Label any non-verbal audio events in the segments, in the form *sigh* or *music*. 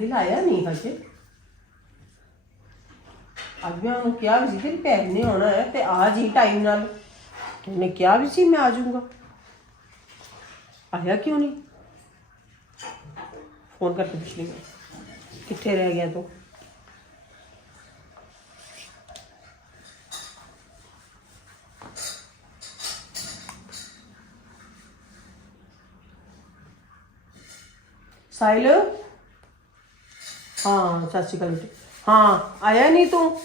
ਸਾਹਿਲ ਆਇਆ ਨਹੀਂ ਹਜੇ ਅੱਜ ਮੈਂ ਉਹਨੂੰ ਕਿਹਾ ਵੀ ਸੀ ਕਿ ਭੈਣ ਨੇ ਆਉਣਾ ਹੈ ਤੇ ਆ ਜੀ ਟਾਈਮ ਨਾਲ ਉਹਨੇ ਕਿਹਾ ਵੀ ਸੀ ਮੈਂ ਆ ਜਾਊਂਗਾ ਆਇਆ ਕਿਉਂ ਨਹੀਂ ਫੋਨ ਕਰਕੇ ਪੁੱਛ ਲਈ ਕਿੱਥੇ ਰਹਿ ਗਿਆ ਤੂੰ ਸਾਹਿਲ ਹਾਂ ਸਤਿ ਸ਼੍ਰੀ ਅਕਾਲ ਬੇਟੇ ਹਾਂ ਆਇਆ ਨਹੀਂ ਤੂੰ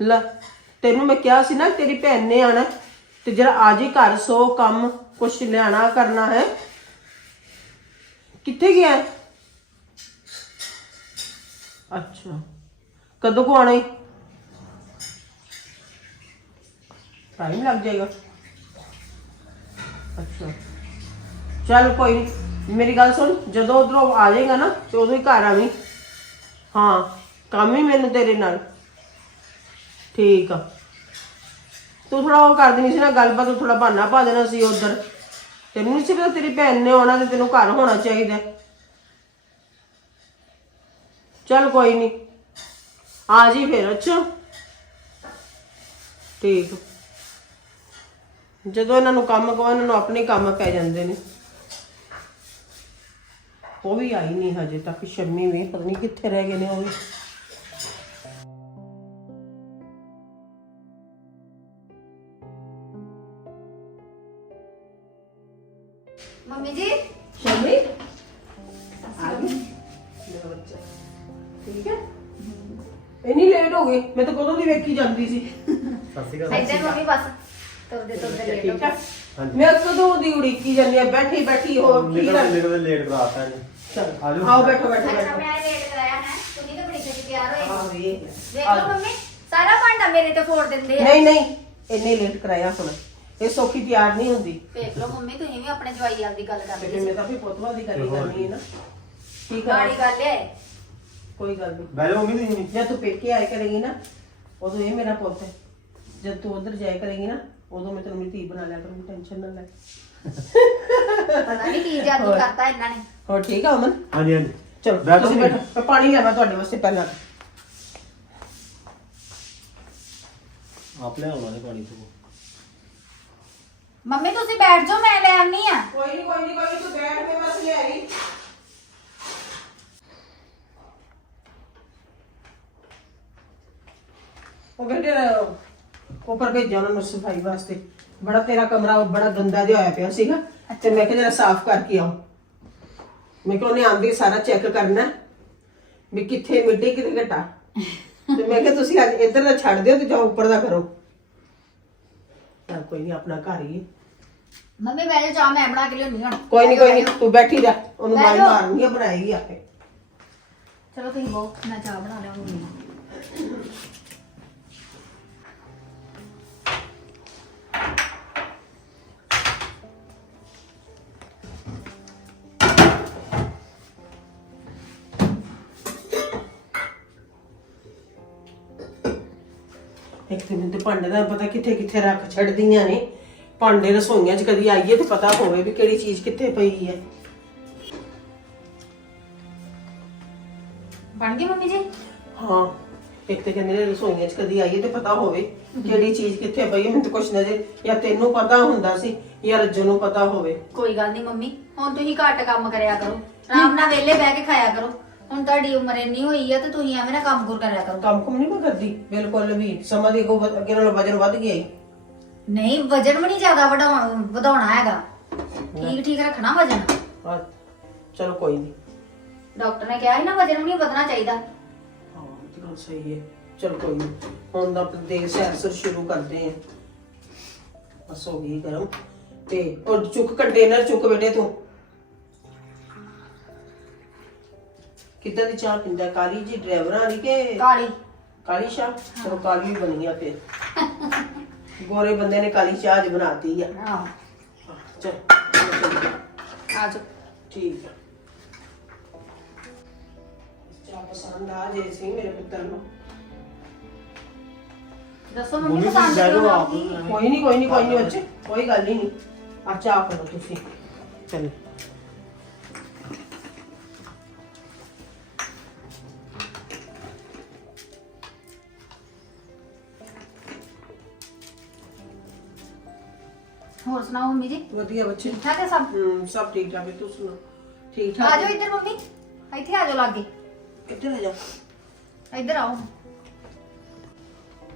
ਲੈ ਤੈਨੂੰ ਮੈਂ ਕਿਹਾ ਸੀ ਨਾ ਤੇਰੀ ਭੈਣ ਨੇ ਆਣਾ ਤੇ ਜਰਾ ਆ ਜੀ ਘਰ ਸੋ ਕੰਮ ਕੁਛ ਲਿਆਣਾ ਕਰਨਾ ਹੈ ਕਿੱਥੇ ਗਿਆ ਹੈ? ਅੱਛਾ ਕਦੋਂ ਕੋ ਆਣਾ ਹੈ ਟਾਈਮ ਲੱਗ ਜਾਏਗਾ ਅੱਛਾ ਚੱਲ ਕੋਈ ਨੀ ਮੇਰੀ ਗੱਲ ਸੁਣ, ਜਦੋਂ ਉਧਰੋਂ ਆ ਜਾਏਗਾ ਨਾ, ਤੇ ਉਦੋਂ ਹੀ ਘਰ ਆਵੀਂ। ਹਾਂ, ਕੰਮ ਹੀ ਮੈਨੂੰ ਤੇਰੇ ਨਾਲ। ਠੀਕ ਆ। ਤੂੰ ਥੋੜਾ ਉਹ ਕਰ ਦੇਣੀ ਸੀ ਨਾ ਗੱਲਬਾਤ, ਤੂੰ ਥੋੜਾ ਬਹਾਨਾ ਪਾ ਦੇਣਾ ਸੀ ਉਧਰ। ਤੈਨੂੰ ਨਹੀਂ ਸੀ ਪਤਾ ਤੇਰੀ ਭੈਣ ਨੇ ਆਉਣਾ ਤੇ ਤੈਨੂੰ ਘਰ ਹੋਣਾ ਚਾਹੀਦਾ। ਚੱਲ ਕੋਈ ਨਹੀਂ ਆ ਜੀ ਫਿਰ, ਅੱਛਾ? ਠੀਕ। ਜਦੋਂ ਇਹਨਾਂ ਨੂੰ ਕੰਮ ਕਹੋ ਇਹਨਾਂ ਨੂੰ ਆਪਣੇ ਕੰਮ ਪੈ ਜਾਂਦੇ ਨੇ। ਉਹ ਵੀ ਆਈ ਨਹੀਂ ਹਜੇ ਤੱਕ ਸ਼ੰਮੀ ਵੀ ਪਤਾ ਨਹੀਂ ਕਿੱਥੇ ਰਹਿ ਗਏ ਨੇ ਉਹ ਵੀ। ਮੰਮੀ ਜੀ? ਸ਼ੰਮੀ? ਆ ਗਈ ਮੇਰਾ ਬੱਚਾ। ਠੀਕ ਹੈ? ਇੰਨੀ ਲੇਟ ਹੋ ਗਈ ਮੈਂ ਤਾਂ ਕਦੋਂ ਦੀ ਵੇਖੀ ਜਾਂਦੀ ਸੀ। ਸਤਿ ਸ਼੍ਰੀ ਇੱਧਰ ਮੰਮੀ ਬਸ। ਤੁਰਦੇ ਤੁਰਦੇ ਲੇਟ ਹੋ ਠੀਕ ਹੈ। ਗਏ। ਮੈਂ ਕਦੋਂ ਦੀ ਉਡੀਕੀ ਜਾਂਦੀ ਆ? ਬੈਠੀ ਬੈਠੀ ਹੋ ਕੀ ਨਿਕਲ ਕਰ ਨਿਕਲ ਲੇਟ ਕਰਾਤਾ ਜੀ। ਚਲ ਆਜੋ। ਆਓ ਬੈਠੋ ਬੈਠੋ ਅੱਛਾ ਬੈਠੋ। ਮੈਂ ਲੇਟ ਕਰਾਇਆ ਹੈ। ਤੁਸੀਂ ਤਾਂ ਬੜੀ ਛੇਤੀ ਤਿਆਰ ਹੋਏ। ਆ ਵੇ ਦੇਖ ਲਓ ਮੰਮੀ ਸਾਰਾ ਭਾਂਡਾ ਮੇਰੇ ਤੇ ਫੋੜ ਦਿੰਦੇ ਆ। ਨਹੀਂ ਨਹੀਂ ਇੰਨੇ ਲੇਟ ਕਰਾਇਆ ਹੁਣ। ਇਹ ਸੌਖੀ ਤਿਆਰ ਨਹੀਂ ਹੁੰਦੀ। ਦੇਖ ਲਓ ਮੰਮੀ ਤੁਸੀਂ ਵੀ ਆਪਣੇ ਜਵਾਈ ਵਾਲ ਦੀ ਗੱਲ ਤੇ ਕਰਦੇ ਫਿਰ ਸੀ ਮੈਂ ਤਾਂ ਵੀ ਪੁੱਤਵਾ ਦੀ ਗੱਲ ਕਰਨੀ ਹੈ ਨਾ। ਠੀਕ ਹੈ ਗਾੜੀ ਗੱਲ ਹੈ। ਕੋਈ ਗੱਲ ਨਹੀਂ। ਬਹਿ ਜਾਓ ਮੰਮੀ ਤੁਸੀਂ ਜਦ ਤੂੰ ਪੇਕੇ ਆਏ ਕਰੇਗੀ ਨਾ ਉਦੋਂ ਇਹ ਮੇਰਾ ਪੁੱਤ ਹੈ। ਜਦ ਤੂੰ ਉਧਰ ਜਾਇਆ ਕਰੇਗੀ ਨਾ ਉਦੋਂ ਮੈਂ ਤੈਨੂੰ ਮੇਰੀ ਧੀ ਬਣਾ ਲਿਆ ਕਰੂੰਗੀ ਟੈਨਸ਼ਨ ਨਾ ਲੈ। ਪਤਾ ਨਹੀਂ ਕੀ ਜਾਦੂ ਹੋਰ। ਕਰਤਾ ਇਹਨਾਂ ਨੇ। ਹੋਰ ਠੀਕ ਆ ਅਮਨ? ਹਾਂਜੀ ਹਾਂਜੀ। ਚਲੋ ਬੈਠੋ ਤੁਸੀਂ ਤੁਸੀਂ। ਬੈਠੋ। ਮੈਂ ਪਾਣੀ ਲਿਆਵਾਂ ਤੁਹਾਡੇ ਵਾਸਤੇ ਪਹਿਲਾਂ। ਆਪ ਲੈ ਆਉਣਾ ਨੇ ਪਾਣੀ ਤੋਂ। ਮੰਮੀ ਤੁਸੀਂ ਬੈਠ ਜਾਓ ਮੈਂ ਲੈ ਆਉਣੀ ਆ ਕੋਈ ਨਹੀਂ ਕੋਈ ਨਹੀਂ ਕੋਈ ਨੀ, ਤੂੰ ਬੈਠ ਮੈਂ ਬਸ ਲਿਆਈ ਉਹ ਕਹਿੰਦੇ ਉੱਪਰ ਭੇਜਿਆ ਉਹਨਾਂ ਨੂੰ ਸਫ਼ਾਈ ਵਾਸਤੇ। ਬੜਾ ਤੇਰਾ ਕਮਰਾ ਬੜਾ ਗੰਦਾ ਜਿਹਾ ਹੋਇਆ ਪਿਆ ਸੀਗਾ। ਤੇ ਮੈਂ ਕਿਹਾ ਜਰਾ ਸਾਫ਼ ਕਰਕੇ ਆਓ ਮੈਂ ਕਿਹਾ ਉਹਨੇ ਆਂਦੀ ਸਾਰਾ ਚੈੱਕ ਕਰਨਾ ਹੈ, ਵੀ ਕਿੱਥੇ ਮਿੱਟੀ ਕਿੱਥੇ ਘਟਾ। ਤੇ ਮੈਂ ਕਿਹਾ ਤੁਸੀਂ ਅੱਜ ਇੱਧਰ ਦਾ ਛੱਡ ਦਿਓ ਤੇ ਜਾਓ ਉੱਪਰ ਦਾ ਕਰੋ। ਚੱਲ ਕੋਈ ਨਹੀਂ ਆਪਣਾ ਘਰ ਹੀ ਹੈ। ਮੰਮੀ ਬਹਿ ਚਾਹ ਮੈਂ ਬਣਾ ਕੇ ਲਿਆਉਣੀ ਹੁਣ ਕੋਈ ਨਹੀਂ ਕੋਈ ਨਹੀਂ ਤੂੰ ਬੈਠੀ ਜਾ। ਉਹਨੂੰ ਜਾਓ। ਮਾਰਨੀ ਆ ਬਣਾਏਗੀ ਆਪੇ। ਚਲੋ ਤੁਸੀਂ ਬਹੁ ਮੈਂ ਚਾਹ ਬਣਾ ਲਿਆਉਂਗੀ ਇੱਕ ਤੇ ਮੈਨੂੰ ਤੇ ਭਾਂਡੇ ਦਾ ਪਤਾ ਕਿੱਥੇ ਕਿੱਥੇ ਰੱਖ ਛੱਡਦੀਆਂ ਨੇ। ਭਾਂਡੇ ਰਸੋਈਆਂ 'ਚ ਕਦੀ ਆਈਏ ਤੇ ਪਤਾ ਹੋਵੇ ਵੀ ਕਿਹੜੀ ਚੀਜ਼ ਕਿੱਥੇ ਪਈ ਹੈ। ਬਣ ਗਈ ਮੰਮੀ ਜੀ? ਹਾਂ ਇੱਕ ਤੇ ਕਹਿੰਦੇ ਨੇ ਰਸੋਈਆਂ 'ਚ ਕਦੀ ਆਈਏ ਤੇ ਪਤਾ ਹੋਵੇ ਕਿਹੜੀ ਚੀਜ਼ ਕਿੱਥੇ ਪਈ ਹੈ। ਮੈਨੂੰ ਤਾਂ ਕੁਛ ਨਜ਼ਰ ਜਾਂ ਤੈਨੂੰ ਪਤਾ ਹੁੰਦਾ ਸੀ ਜਾਂ ਰੱਜੋ ਨੂੰ ਪਤਾ ਹੋਵੇ। ਕੋਈ ਗੱਲ ਨਹੀਂ ਮੰਮੀ ਹੁਣ ਤੁਸੀਂ ਘੱਟ ਕੰਮ ਕਰਿਆ ਕਰੋ। ਆਰਾਮ ਨਾਲ ਵਿਹਲੇ ਬਹਿ ਕੇ ਖਾਇਆ ਕਰੋ। ਹੁਣ ਤੁਹਾਡੀ ਉਮਰ ਇੰਨੀ ਹੋਈ ਆ ਤੇ ਤੁਸੀਂ ਐਵੇਂ ਨਾ ਕੰਮ ਕੁਰ ਕਰਿਆ ਕਰੋ। ਕੰਮ ਕੁਮ ਨਹੀਂ ਮੈਂ ਕਰਦੀ? ਬਿਲਕੁਲ ਵੀ। ਸਮਾਂ ਦੀ ਅੱਗੋਂ ਅੱਗੇ ਨਾਲੋਂ ਵਜਨ ਵੱਧ ਗਿਆ ਈ। ਨਹੀਂ ਵਜਨ ਵੀ ਨਹੀਂ ਜ਼ਿਆਦਾ ਵਧਾਉਣਾ ਵਧਾਉਣਾ ਹੈਗਾ। ਠੀਕ ਠੀਕ ਰੱਖਣਾ ਵਜਨ। ਹਾਂ ਚਲੋ ਕੋਈ ਨਹੀਂ ਡਾਕਟਰ ਨੇ ਕਿਹਾ ਸੀ ਨਾ ਵਜਨ ਵੀ ਨਹੀਂ ਵਧਣਾ ਚਾਹੀਦਾ। ਹਾਂ ਇਹ ਤਾਂ ਗੱਲ ਸਹੀ ਹੈ ਚਲ ਕੋਈ ਨਹੀਂ ਹੁਣ ਦਾ ਆਪਾਂ ਦੇ ਸੈਰ ਸੁਰ ਸ਼ੁਰੂ ਕਰਦੇ ਹਾਂ ਬਸ ਹੋ ਗਈ ਗਰਮ। ਤੇ ਉਹ ਚੁੱਕ ਕੰਟੇਨਰ ਚੁੱਕ ਬੇਟੇ ਤੂੰ। ਕਿੱਦਾਂ ਦੀ ਚਾਹ ਪੀਂਦਾ? ਕਾਲੀ ਜੀ ਡਰਾਈਵਰਾਂ ਵਾਲੀ ਕਿ ਕਾਲੀ। ਕਾਲੀ ਚਾਹ ਚਲੋ ਕਾਲੀ ਬਣੀ ਆ ਫਿਰ। ਗੋਰੇ ਬੰਦੇ ਨੇ ਕਾਲੀ ਚਾਹ ਜ ਬਣਾਤੀ ਆ। ਹਾਂ ਚਲ। ਆ ਜਾਓ। ਠੀਕ ਆ। ਚਾਹ ਪਸੰਦ ਆ ਜੇ ਸੀ ਮੇਰੇ ਪੁੱਤਰ ਨੂੰ। ਦੱਸੋ ਮੰਮੀ ਮੰਮੀ ਪਸੰਦ ਤੁਸੀਂ ਕਿਉਂ ਆਪ। ਆਉਂਦੀ? ਕੋਈ ਨਹੀਂ ਕੋਈ ਨਹੀਂ ਕੋਈ ਨਹੀਂ ਬੱਚੇ। ਕੋਈ ਗੱਲ ਹੀ ਨਹੀਂ ਆ ਚਾਹ ਕਰੋ ਤੁਸੀਂ। ਚਲੋ ਹੋਰ ਸੁਣਾਓ ਮੰਮੀ ਜੀ? ਵਧੀਆ ਬੱਚੇ। ਠੀਕ ਠਾਕ ਹੈ ਸਭ? ਹੂੰ ਸਭ ਠੀਕ ਠਾਕ ਹੈ ਤੂੰ ਸੁਣਾ ਠੀਕ ਆ ਠਾਕ ਜਾਓ ਇੱਧਰ ਮੰਮੀ ਇੱਥੇ ਆ ਜਾਓ ਲਾਗੇ। ਕਿੱਥੇ ਲੈ ਜਾ? ਇੱਧਰ ਆਓ।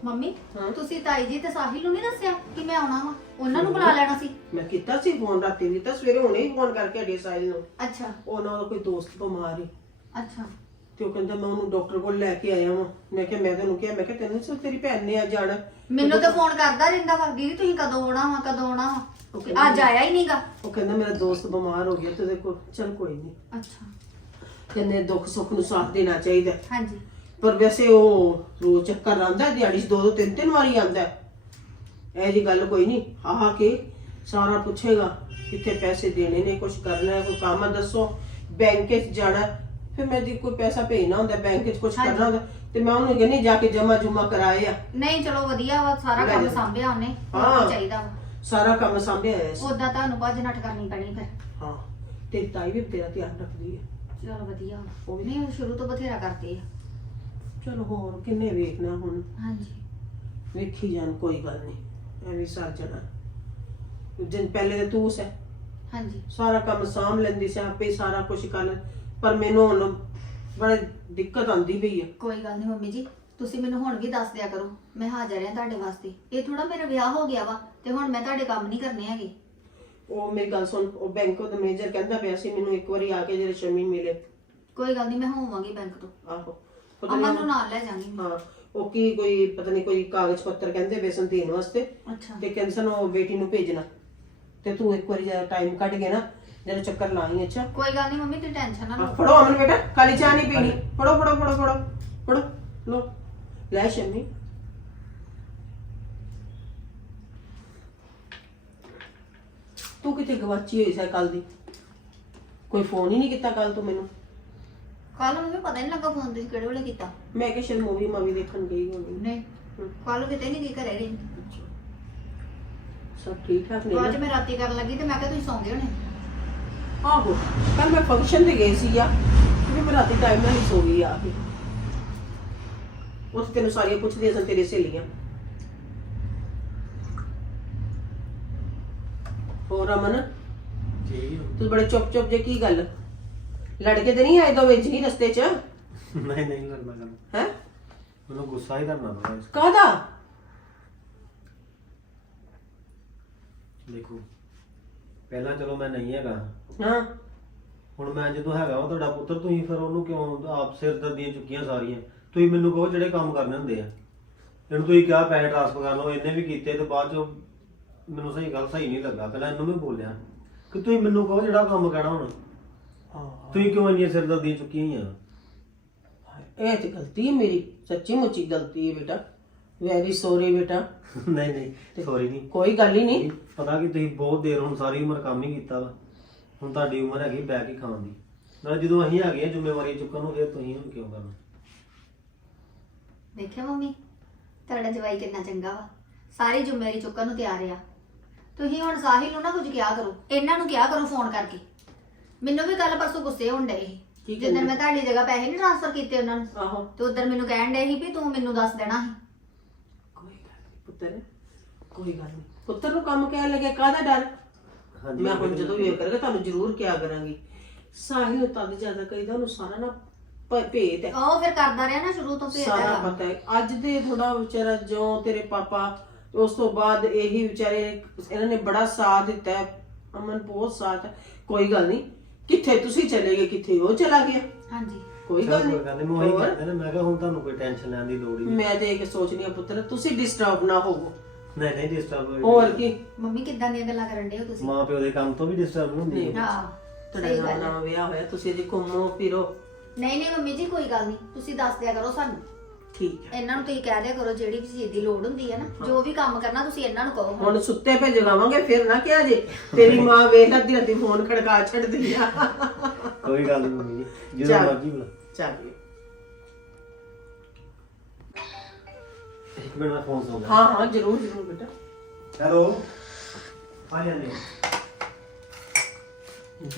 ਮੰਮੀ ਹਾਂ? ਤੁਸੀਂ ਤਾਈ ਜੀ ਤੇ ਸਾਹਿਲ ਨੂੰ ਨਹੀਂ ਦੱਸਿਆ ਕਿ ਮੈਂ ਆਉਣਾ ਵਾ? ਉਹਨਾਂ ਨੂੰ ਬੁਲਾ ਲੈਣਾ ਸੀ। ਮੈਂ ਕੀਤਾ ਸੀ ਫੋਨ ਰਾਤੀ ਵੀ ਤਾਂ ਸਵੇਰੇ ਹੁਣੇ ਹੀ ਫੋਨ ਕਰਕੇ ਅੜੇ ਸਾਹਿਲ ਨੂੰ। ਅੱਛਾ। ਉਹਨਾਂ ਦਾ ਕੋਈ ਦੋਸਤ ਬਿਮਾਰ ਹੀ ਅੱਛਾ। ਤੇ ਉਹ ਕਹਿੰਦਾ ਮੈਂ ਉਹਨੂੰ ਡਾਕਟਰ ਕੋਲ ਲੈ ਕੇ ਆਇਆ ਵਾਂ। ਮੈਂ ਕਿਹਾ ਮੈਂ ਤੈਨੂੰ ਕਿਹਾ ਮੈਂ ਕਿਹਾ ਤੈਨੂੰ ਸੋ ਤੇਰੀ ਭੈਣ ਨੇ ਆ ਜਾਣਾ। ਮੈਨੂੰ ਤਾਂ ਫੋਨ ਕਰਦਾ ਰਹਿੰਦਾ ਵਾ ਦੀਦੀ ਤੁਸੀਂ ਕਦੋਂ ਆਉਣਾ ਵਾ ਕਦੋਂ ਆਉਣਾ ਵਾ। ਅੱਜ ਆਇਆ ਹੀ ਨਹੀਂਗਾ ਉਹ ਕਹਿੰਦਾ ਮੇਰਾ ਦੋਸਤ ਬਿਮਾਰ ਹੋ ਗਿਆ ਤੇ ਦੇਖੋ ਚਲ ਕੋਈ ਨਹੀਂ ਅੱਛਾ। ਕਹਿੰਦੇ ਦੁੱਖ ਸੁੱਖ ਨੂੰ ਸਾਥ ਦੇਣਾ ਚਾਹੀਦਾ। ਹਾਂਜੀ। ਪਰ ਵੈਸੇ ਉਹ ਰੋਜ਼ ਚੱਕਰ ਆਉਂਦਾ ਦਿਹਾੜੀ 'ਚ ਦੋ ਦੋ ਤਿੰਨ ਤਿੰਨ ਵਾਰੀ ਆਉਂਦਾ। ਇਹ ਜੀ ਗੱਲ ਕੋਈ ਨਹੀਂ ਆ ਆ ਕੇ ਸਾਰਾ ਪੁੱਛੇਗਾ ਕਿੱਥੇ ਪੈਸੇ ਦੇਣੇ ਨੇ ਕੁਝ ਕਰਨਾ ਹੈ ਕੋਈ ਕੰਮ ਦੱਸੋ। ਬੈਂਕ 'ਚ ਜਾਣਾ ਹੈ। ਫਿਰ ਮੈਂ ਜੀ ਕੋਈ ਪੈਸਾ ਭੇਜਣਾ ਹੁੰਦਾ ਬੈਂਕ 'ਚ ਕੁਝ ਕਰਨਾ ਹੁੰਦਾ ਤੇ ਮੈਂ ਉਹਨੂੰ ਕਹਿੰਦੀ ਜਾ ਕੇ ਜਮਾ ਜੁਮਾ ਕਰਾਏ ਆ। ਨਹੀਂ ਚਲੋ ਵਧੀਆ ਵਾ ਸਾਰਾ ਲੈ ਕੰਮ ਜਾ। ਸੰਭਿਆ ਉਹਨੇ ਹੋਰ ਹਾਂ। ਚਾਹੀਦਾ ਵਾ। ਸਾਰਾ ਕੰਮ ਸੰਭਿਆ ਹੋਇਆ ਸੀ। ਉਦਾਂ ਤੁਹਾਨੂੰ ਭੱਜ ਨੱਠ ਕਰਨੀ ਪੈਣੀ ਫਿਰ। ਹਾਂ ਤੇ ਤਾਈ ਵੀ ਤੇਰਾ ਧਿਆਨ ਰੱਖਦੀ ਹੈ ਚਲੋ ਵਧੀਆ ਵਾ। ਉਹ ਵੀ- ਨਹੀਂ ਉਹ ਸ਼ੁਰੂ ਤੋਂ ਬਥੇਰਾ ਕਰਦੇ ਆ। ਚਲੋ ਹੋਰ ਕਿੰਨੇ ਵੇਖਣਾ ਹੁਣ। ਹਾਂਜੀ। ਵੇਖੀ ਜਾਣ ਕੋਈ ਗੱਲ ਨਹੀਂ ਐਵੇਂ ਸਰ ਜਾਣਾ। ਜਿੰਨ ਪਹਿਲੇ ਤੇ ਤੂੰ ਸੈ ਹਾਂਜੀ। ਸਾਰਾ ਕੰਮ ਸਾਂਭ ਲੈਂਦੀ ਸੀ ਆਪੇ ਹੀ ਸਾਰਾ ਕੁਝ ਕਰ ਪਰ ਮੈਨੂੰ ਹੁਣ ਬੜੀ ਦਿੱਕਤ ਆਉਂਦੀ ਪਈ ਹੈ ਕੋਈ ਗੱਲ ਨਹੀਂ ਮੰਮੀ ਜੀ ਤੁਸੀਂ ਮੈਨੂੰ ਹੁਣ ਵੀ ਦੱਸ ਦਿਆ ਕਰੋ ਮੈਂ ਹਾਜ਼ਰ ਹਾਂ ਤੁਹਾਡੇ ਵਾਸਤੇ। ਇਹ ਥੋੜਾ ਮੇਰਾ ਵਿਆਹ ਹੋ ਗਿਆ ਵਾ ਤੇ ਹੁਣ ਮੈਂ ਤੁਹਾਡੇ ਕੰਮ ਨਹੀਂ ਕਰਨੇ ਹੈਗੇ। ਉਹ ਮੇਰੀ ਗੱਲ ਸੁਣ ਉਹ ਬੈਂਕ ਦਾ ਮੈਨੇਜਰ ਕਹਿੰਦਾ ਪਿਆ ਸੀ ਮੈਨੂੰ ਇੱਕ ਵਾਰੀ ਆ ਕੇ ਜਿਹੜੇ ਸ਼ਮੀ ਮਿਲੇ। ਕੋਈ ਗੱਲ ਨਹੀਂ ਮੈਂ ਹੋਵਾਂਗੀ ਬੈਂਕ ਤੋਂ। ਆਹੋ। ਪਤਾ ਅਮਨ ਨੀ- ਨਾਲ ਲੈ ਜਾਵਾਂਗੀ ਹਾਂ ਉਹ ਕੀ ਕੋਈ ਪਤਾ ਨਹੀਂ ਕੋਈ ਕਾਗਜ਼ ਪੱਤਰ ਕਹਿੰਦੇ ਬੇਸਨ ਦੇਣ ਵਾਸਤੇ। ਅੱਛਾ। ਤੇ ਸਨ ਉਹ ਬੇਟੀ ਨੂੰ ਭੇਜਣਾ। ਤੇ ਤੂੰ ਇੱਕ ਵਾਰੀ ਜਰਾ ਟਾਈਮ ਕੱਢ ਕੇ ਨਾ ਜਰਾ ਚੱਕਰ ਲਾਈ ਅੱਛਾ। ਕੋਈ ਗੱਲ ਨਹੀਂ ਮੰਮੀ ਤੁਸੀਂ ਟੈਨਸ਼ਨ ਨਾ ਲਓ। ਫੜੋ ਅਮਨ ਬੇਟਾ ਕਾਲੀ ਚਾਹ ਨਹੀਂ ਪੀਣੀ। ਫੜੋ ਫੜੋ ਫੜੋ ਫੜੋ ਫੜੋ ਲੋ ਲੈ ਸ਼ਮੀ। ਤੂੰ ਕਿਤੇ ਗਵਾਚੀ ਹੋਈ ਸੈ ਕੱਲ ਦੀ? ਕੋਈ ਫੋਨ ਹੀ ਨਹੀਂ ਕੀਤਾ ਕੱਲ ਤੂੰ ਮੈਨੂੰ? ਕੱਲ ਮੰਮੀ ਪਤਾ ਨਹੀਂ ਲੱਗਾ ਫੋਨ ਤੇ ਕਿਹੜੇ ਵੇਲੇ ਕੀਤਾ। ਮੈਂ ਕਿਹਾ ਸ਼ਾਇਦ ਮੂਵੀ ਮਾਵੀ ਦੇਖਣ ਗਈ ਹੋਣੀ। ਨਹੀਂ ਕੱਲ ਕਿਤੇ ਨਹੀਂ ਗਈ ਘਰੇ ਰਹੀ ਸਭ ਠੀਕ ਠਾਕ ਨੇ? ਅੱਜ? ਮੈਂ ਰਾਤੀ ਕਰਨ ਲੱਗੀ ਤੇ ਮੈਂ ਕਿਹਾ ਤੁਸੀਂ ਸੌਂ ਗਏ ਹੋਣੇ। ਆਹੋ ਕੱਲ ਮੈਂ ਫੰਕਸ਼ਨ ਤੇ ਗਈ ਸੀ ਆ ਕਿ ਮੈਂ ਰਾਤੀ ਟਾਈਮ ਨਾਲ ਹੀ ਸੋ ਗਈ ਆ ਕੇ ਉੱਥੇ ਤੈਨੂੰ ਸਾਰੀਆਂ ਪੁੱਛਦੀਆਂ ਸਨ ਤੇਰੀ ਸਹੇਲੀਆਂ। ਹੋਰ ਅਮਨ? ਠੀਕ ਤੂੰ ਬੜੇ ਚੁੱਪ ਚੁੱਪ ਜੇ ਕੀ ਗੱਲ? ਲੜਕੇ ਤੇ ਨਹੀਂ ਆਏ ਦੋ ਵਿੱਚ ਹੀ ਰਸਤੇ 'ਚ? ਨਹੀਂ ਨਹੀਂ ਲੜਨਾ ਕਰਨਾ ਹੈ? ਮੈਨੂੰ ਗੁੱਸਾ ਹੀ ਕਰਨਾ ਥੋੜਾ ਕਾਹਦਾ? ਦੇਖੋ। ਪਹਿਲਾਂ ਚਲੋ ਮੈਂ ਨਹੀਂ ਹੈਗਾ। ਹਾਂ। ਹੁਣ ਮੈਂ ਜਦੋਂ ਹੈਗਾ ਉਹ ਤੁਹਾਡਾ ਪੁੱਤਰ ਤੁਸੀਂ ਫਿਰ ਉਹਨੂੰ ਕਿਉਂ ਆਪ ਸਿਰ ਦਰਦੀਆਂ ਚੁੱਕੀਆਂ ਸਾਰੀਆਂ? ਤੁਸੀਂ ਮੈਨੂੰ ਕਹੋ ਜਿਹੜੇ ਕੰਮ ਕਰਨੇ ਹੁੰਦੇ ਆ। ਇਹਨੂੰ ਤੁਸੀਂ ਕਿਹਾ ਪੈਸੇ ਟ੍ਰਾਂਸਫਰ ਕਰ ਲਓ ਇਹਨੇ ਵੀ ਕੀਤੇ ਤੇ ਬਾਅਦ ਚ ਮੈਨੂੰ ਸਹੀ ਗੱਲ ਸਹੀ ਨਹੀਂ ਲੱਗਾ। ਪਹਿਲਾਂ ਇਹਨੂੰ ਵੀ ਬੋਲਿਆ ਕਿ ਤੁਸੀਂ ਮੈਨੂੰ ਕਹੋ ਜਿਹੜਾ ਕੰਮ ਕਹਿਣਾ ਹੁਣ। ਤੁਸੀਂ ਕਿਉਂ ਇੰਨੀਆਂ ਸਿਰ ਦਰਦੀਆਂ ਚੁੱਕੀਆਂ ਹੋਈਆਂ? ਇਹ ਤੇ ਗਲਤੀ ਹੈ ਮੇਰੀ। ਸੱਚੀ ਮੁੱਚੀ ਗਲਤੀ ਹੈ ਬੇਟਾ। ਵੈਰੀ ਸੌਰੀ ਬੇਟਾ। ਨਹੀਂ ਨਹੀਂ ਸੌਰੀ ਨਹੀਂ। ਕੋਈ ਗੱਲ ਹੀ ਨਹੀਂ। ਪਤਾ ਕਿ ਤੁਸੀਂ ਬਹੁਤ ਦੇਰ ਹੁਣ ਸਾਰੀ ਉਮਰ ਕੰਮ ਹੀ ਕੀਤਾ ਵਾ। ਹੁਣ ਤੁਹਾਡੀ ਉਮਰ ਹੈਗੀ ਬੈ ਕੇ ਖਾਣ ਦੀ। ਨਾਲ ਜਦੋਂ ਅਸੀਂ ਹੈਗੇ ਆ ਜ਼ਿੰਮੇਵਾਰੀ ਚੁੱਕਣ ਨੂੰ ਫਿਰ ਤੁਸੀਂ ਹੁਣ ਕਿਉਂ ਕਰਨਾ? ਦੇਖਿਆ ਮੰਮੀ ਤੁਹਾਡਾ ਜਵਾਈ ਕਿੰਨਾ ਚੰਗਾ ਵਾ। ਸਾਰੀ ਜ਼ਿੰਮੇਵਾਰੀ ਚੁੱਕਣ ਨੂੰ ਤਿਆਰ ਆ। ਤੁਸੀਂ ਹੁਣ ਸਾਹਿਲ ਨੂੰ ਨਾ ਕੁਝ ਕਿਹਾ ਕਰੋ। ਇਹਨਾਂ ਨੂੰ ਕਿਹਾ ਕਰੋ ਫੋਨ ਕਰਕੇ। ਮੈਨੂੰ ਵੀ ਕੱਲ ਪਰਸੋਂ ਗੁੱਸੇ ਹੋਣ ਡਏ ਕੀ ਸੀ ਕਹਿੰਦੇ? ਜਦੋਂ ਮੈਂ ਤੁਹਾਡੀ ਜਗ੍ਹਾ ਪੈਸੇ ਨਹੀਂ ਟ੍ਰਾਂਸਫਰ ਕੀਤੇ ਉਹਨਾਂ ਨੂੰ। ਆਹੋ। ਤੇ ਉਧਰ ਮੈਨੂੰ ਕਹਿਣ ਡਏ ਸੀ ਵੀ ਤੂੰ ਮੈਨੂੰ ਦੱਸ ਦੇਣਾ ਸੀ। ਪੁੱਤਰ ਕੋਈ ਗੱਲ ਨਹੀਂ। ਪੁੱਤਰ ਨੂੰ ਕੰਮ ਕਹਿਣ ਲੱਗੇ ਕਾਹਦਾ ਡਰ? ਹਾਂਜੀ ਮੈਂ ਹੁਣ ਜਦੋਂ ਵੀ ਇਹ ਕਰਾਂਗਾ ਤੁਹਾਨੂੰ ਜ਼ਰੂਰ ਕਿਹਾ ਕਰਾਂਗੀ। ਸਾਹਿਲ ਨੂੰ ਤਦ ਜ਼ਿਆਦਾ ਕਹੀਦਾ ਉਹਨੂੰ ਸਾਰਾ ਨਾ ਭ- ਭੇਤ ਹੈ। ਉਹ ਫਿਰ ਕਰਦਾ ਰਿਹਾ ਨਾ ਸ਼ੁਰੂ ਤੋਂ ਭੇਜ ਸਾਰਾ ਹੈਗਾ ਪਤਾ ਹੈ। ਅੱਜ ਦੇ ਥੋੜਾ ਵਿਚਾਰਾ ਜੋ ਤੇਰੇ ਪਾਪਾ ਉਸ ਤੋਂ ਬਾਅਦ ਇਹੀ ਵਿਚਾਰੇ ਇਹਨਾਂ ਨੇ ਬੜਾ ਸਾਥ ਦਿੱਤਾ ਹੈ। ਅਮਨ ਬਹੁਤ ਸਾਥ ਹੈ। ਕੋਈ ਗੱਲ ਨਹੀਂ। ਕਿੱਥੇ ਤੁਸੀਂ ਚਲੇ ਗਏ ਕਿੱਥੇ ਉਹ ਚਲਾ ਗਿਆ? ਹਾਂਜੀ। ਕੋਈ ਗੱਲ ਕੋਈ ਗੱਲ ਨਹੀਂ ਮੈਂ ਉਹੀ ਹੋਰ? ਕਹਿੰਦਾ ਨਾ ਮੈਂ ਕਿਹਾ ਹੁਣ ਤੁਹਾਨੂੰ ਕੋਈ ਟੈਨਸ਼ਨ ਲੈਣ ਦੀ ਲੋੜ ਹੀ ਨਹੀਂ ਮੈਂ ਤੇ ਇਹ ਸੋਚਣੀ ਆ ਪੁੱਤਰ ਤੁਸੀਂ ਡਿਸਟਰਬ ਨਾ ਹੋਵੋ। ਨਹੀਂ ਨਹੀਂ ਡਿਸਟਰਬ ਹੋਰ ਕੀ? ਮੰਮੀ ਕਿੱਦਾਂ ਦੀਆਂ ਗੱਲਾਂ ਕਰਨ ਡਏ ਹੋ ਤੁਸੀਂ? ਮਾਂ ਪਿਓ ਦੇ ਕੰਮ ਤੋਂ ਵੀ ਡਿਸਟਰਬ ਹੁੰਦੀ। ਨਹੀਂ। ਹੈ ਹਾਂ ਤੁਹਾਡਾ ਸਹੀ ਨਵਾਂ ਗੱਲ ਹੈ। ਨਵਾਂ ਵਿਆਹ ਹੋਇਆ ਤੁਸੀਂ ਅਜੇ ਘੁੰਮੋ ਫਿਰੋ। ਨਹੀਂ ਨਹੀਂ ਮੰਮੀ ਜੀ ਕੋਈ ਗੱਲ ਨਹੀਂ ਤੁਸੀਂ ਦੱਸ ਦਿਆ ਕਰੋ ਸਾਨੂੰ। ਠੀਕ ਹੈ। ਇਹਨਾਂ ਨੂੰ ਤੁਸੀਂ ਕਹਿ ਦਿਆ ਕਰੋ ਜਿਹੜੀ ਵੀ ਚੀਜ਼ ਦੀ ਲੋੜ ਹੁੰਦੀ ਹੈ ਨਾ ਜੋ ਵੀ ਕੰਮ ਕਰਨਾ ਤੁਸੀਂ ਇਹਨਾਂ ਨੂੰ ਕਹੋ। ਹੁਣ ਸੁੱਤੇ ਪੇ ਜਗਾਵਾਂਗੇ ਫਿਰ ਨਾ ਕਿਹਾ ਜੇ। ਤੇਰੀ ਮਾਂ ਵੇਖ ਅੱਧੀ ਰਾਤੀ ਫੋਨ ਖੜਕਾ ਛੱਡਦੀ ਆ। ਕੋਈ ਗੱਲ ਨਹੀਂ ਮੰਮੀ ਜੀ ਜਦੋਂ ਚੱਲ। ਮਰਜ਼ੀ ਬੁਲਾ। ਚੱਲ। ਇੱਕ ਮਿੰਟ ਮੈਂ ਫੋਨ ਸੁਣਦਾ। ਹਾਂ ਹਾਂ ਜ਼ਰੂਰ ਜ਼ਰੂਰ ਬੇਟਾ। ਹੈਲੋ? ਹਾਂ ਜੀ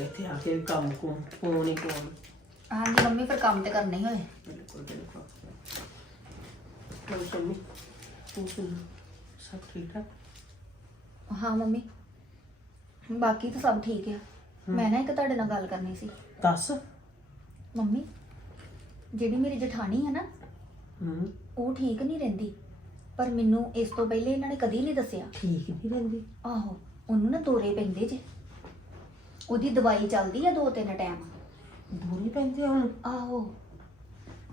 ਇੱਥੇ ਆ ਕੇ ਕੰਮ ਕੋ ਫੋਨ ਹੀ ਫੋਨ ਹਾਂਜੀ ਮੰਮੀ ਫਿਰ ਕੰਮ ਤੇ ਕਰਨੇ ਹੀ ਹੋਏ। ਬਿਲਕੁਲ ਬਿਲਕੁਲ। ਹੋਰ ਸ਼ੰਮੀ ਤੂੰ ਸੁਣ। ਸਭ ਠੀਕ ਠਾਕ? ਹਾਂ ਮੰਮੀ। ਬਾਕੀ ਤਾਂ ਸਭ ਠੀਕ ਆ। ਮੈਂ ਨਾ ਇੱਕ ਤੁਹਾਡੇ ਨਾਲ ਗੱਲ ਕਰਨੀ ਸੀ। ਦੱਸ। ਮੰਮੀ ਜਿਹੜੀ ਮੇਰੀ ਜਠਾਣੀ ਹੈ ਨਾ ਹੂੰ। ਉਹ ਠੀਕ ਨਹੀਂ ਰਹਿੰਦੀ। ਪਰ ਮੈਨੂੰ ਇਸ ਤੋਂ ਪਹਿਲੇ ਇਹਨਾਂ ਨੇ ਕਦੀ ਨਹੀਂ ਦੱਸਿਆ। ਠੀਕ ਨਹੀਂ ਰਹਿੰਦੀ। ਆਹੋ ਉਹਨੂੰ ਨਾ ਦੌਰੇ ਪੈਂਦੇ ਜੇ। ਉਹਦੀ ਦਵਾਈ ਚੱਲਦੀ ਆ ਦੋ ਤਿੰਨ ਟਾਈਮ। ਦੂਰੀ ਪੈਂਦੇ ਹੁਣ? ਆਹੋ।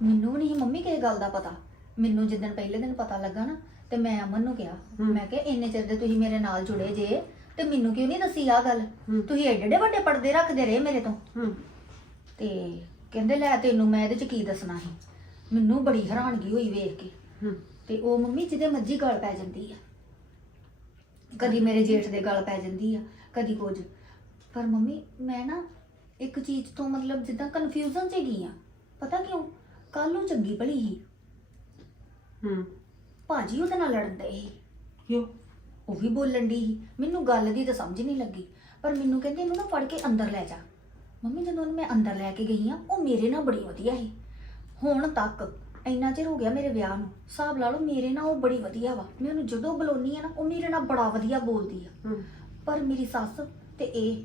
ਮੈਨੂੰ ਵੀ ਨਹੀਂ ਮੰਮੀ ਕਿਸੇ ਗੱਲ ਦਾ ਪਤਾ। ਮੈਨੂੰ ਜਿੱਦਣ ਪਹਿਲੇ ਦਿਨ ਪਤਾ ਲੱਗਾ ਨਾ ਤੇ ਮੈਂ ਅਮਨ ਨੂੰ ਕਿਹਾ ਹਮ। ਮੈਂ ਕਿਹਾ ਇੰਨੇ ਚਿਰ ਦੇ ਤੁਸੀਂ ਮੇਰੇ ਨਾਲ ਜੁੜੇ ਜੇ ਤੇ ਮੈਨੂੰ ਕਿਉਂ ਨਹੀਂ ਦੱਸੀ ਆ ਗੱਲ? ਹਮ। ਤੁਸੀਂ ਏਡੇ ਏਡੇ ਵੱਡੇ ਪਰਦੇ ਰੱਖਦੇ ਰਹੇ ਮੇਰੇ ਤੋਂ। ਹੂੰ। ਤੇ ਕਹਿੰਦੇ ਲੈ ਤੈਨੂੰ ਮੈਂ ਇਹਦੇ ਚ ਕੀ ਦੱਸਣਾ ਸੀ? ਮੈਨੂੰ ਬੜੀ ਹੈਰਾਨਗੀ ਹੋਈ ਵੇਖ ਕੇ। ਹੂੰ। ਤੇ ਉਹ ਮੰਮੀ ਜਿਹਦੇ ਮੱਜੀ ਗਲ ਪੈ ਜਾਂਦੀ ਆ। ਕਦੀ ਮੇਰੇ ਜੇਠ ਦੇ ਗਲ ਪੈ ਜਾਂਦੀ ਆ ਕਦੀ ਕੁਝ। ਪਰ ਮੰਮੀ ਮੈਂ ਨਾ ਇੱਕ ਚੀਜ਼ ਤੋਂ ਮਤਲਬ ਜਿੱਦਾਂ ਕਨਫਿਊਜ਼ਨ 'ਚ ਗਈ ਆ। ਪਤਾ ਕਿਉਂ? ਕੱਲ ਨੂੰ ਚੰਗੀ ਭਲੀ ਸੀ। ਹੂੰ। ਭਾਜੀ ਉਹਦੇ ਨਾਲ ਲੜਨ ਡਏ ਸੀ। ਕਿਉਂ? ਉਹ ਵੀ ਬੋਲਣ ਦੀ ਸੀ। ਮੈਨੂੰ ਗੱਲ ਦੀ ਤਾਂ ਸਮਝ ਨਹੀਂ ਲੱਗੀ। ਪਰ ਮੈਨੂੰ ਕਹਿੰਦੇ ਇਹਨੂੰ ਨਾ ਫੜ ਕੇ ਅੰਦਰ ਲੈ ਜਾ। ਮੰਮੀ ਜਦੋਂ ਉਹਨੂੰ ਮੈਂ ਅੰਦਰ ਲੈ ਕੇ ਗਈ ਆ ਉਹ ਮੇਰੇ ਨਾਲ ਬੜੀ ਵਧੀਆ ਸੀ। ਹੁਣ ਤੱਕ ਇੰਨਾ ਚਿਰ ਹੋ ਗਿਆ ਮੇਰੇ ਵਿਆਹ ਨੂੰ ਹਿਸਾਬ ਲਾ ਲਓ ਮੇਰੇ ਨਾਲ ਉਹ ਬੜੀ ਵਧੀਆ ਵਾ। ਮੈਂ ਉਹਨੂੰ ਜਦੋਂ ਬੁਲਾਉਣੀ ਆ ਨਾ ਉਹ ਮੇਰੇ ਨਾਲ ਬੜਾ ਵਧੀਆ ਬੋਲਦੀ ਆ। ਪਰ ਮੇਰੀ ਸੱਸ ਤੇ ਇਹ